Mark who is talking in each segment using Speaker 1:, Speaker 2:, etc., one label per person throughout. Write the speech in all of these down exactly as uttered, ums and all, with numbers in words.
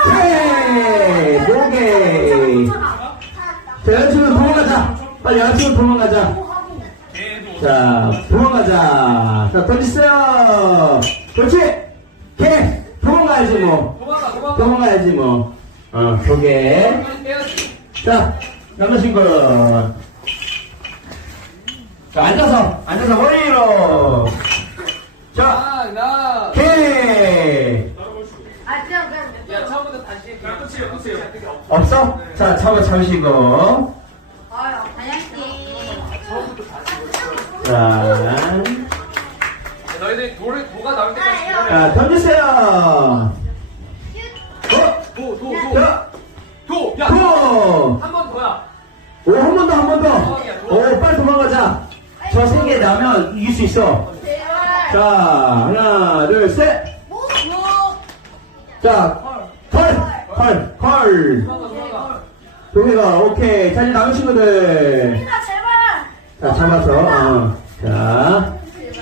Speaker 1: 오케이! 오케이! 자, 여자친구 도망가자. 빨리 여자친구 도망가자. 자, 도망가자. 자, 던지세요. 그렇지! 개! 도망가야지, 뭐. 도망가야지, 뭐. 어, 고개. 자, 남자친구. 자, 앉아서, 앉아서 머리 위로. 자, 개!
Speaker 2: 야, 처음부터 다시 그냥 끝이에요, 끝이에요.
Speaker 1: 없어? 자, 잡아 잡으시고. 자,
Speaker 2: 너희들 돌, 도가 나올 때까지 기다려.
Speaker 1: 자, 던지세요. 어?
Speaker 2: 도, 도, 도.
Speaker 1: 자,
Speaker 2: 도! 야!
Speaker 1: 고!
Speaker 2: 한 번 더야.
Speaker 1: 오, 한 번 더, 한 번 더. 오, 빨리 도망가자. 저 세 개 나면 이길 수 있어. 자, 하나, 둘, 셋. 자, 컬! 컬! 컬! 동해가, 오케이. 자, 이제 남은 친구들. 자, 잡아서, 어. 자.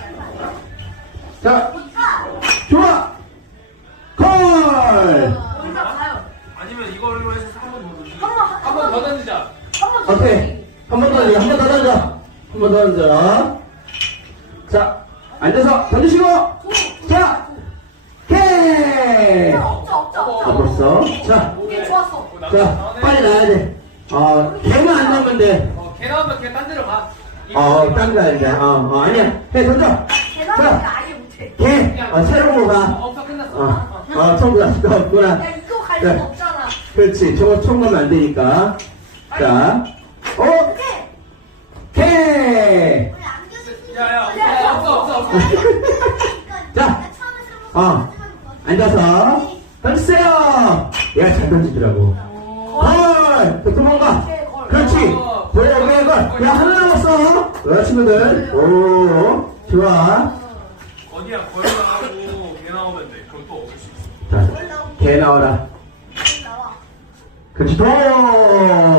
Speaker 1: 자, 좋아! 컬!
Speaker 2: 아니면 이걸로 해서 한 번 더 던지자. 한 번 더 던지자.
Speaker 1: 오케이. 한 번 더 던져, 한 번 더 던져. 한 번 더 던져. 자, 앉아서 던지시고. 자, 개! 잡았어. 자, 자, 빨리 나야 돼. 어, 개만 안 나오면 돼.
Speaker 2: 어, 개 나오면 걔 딴 데로 가.
Speaker 1: 어, 딴 거 아니다. 어, 어, 아니야. 해, 던져. 자, 개! 어, 새로운 거 가.
Speaker 2: 어, 없어, 끝났어.
Speaker 1: 어, 어, 총구 가 없구나. 그렇지. 저거 총 가면 안 되니까. 자, 오! 개!
Speaker 2: 야, 야, 야, 없어, 없어, 없어.
Speaker 1: 자, 어, 앉아서 던지세요. 얘가 잘 던지더라고. 헐! 또 도망가. 그렇지. 그래, 그래, 그래. 야, 하나 남았어. 너야, 친구들. 오, 좋아.
Speaker 2: 어디야, 거기 나오고 개 나오면 돼. 그럼 또 얻을 수 있어.
Speaker 1: 자, 개 나와라. 그렇지, 도!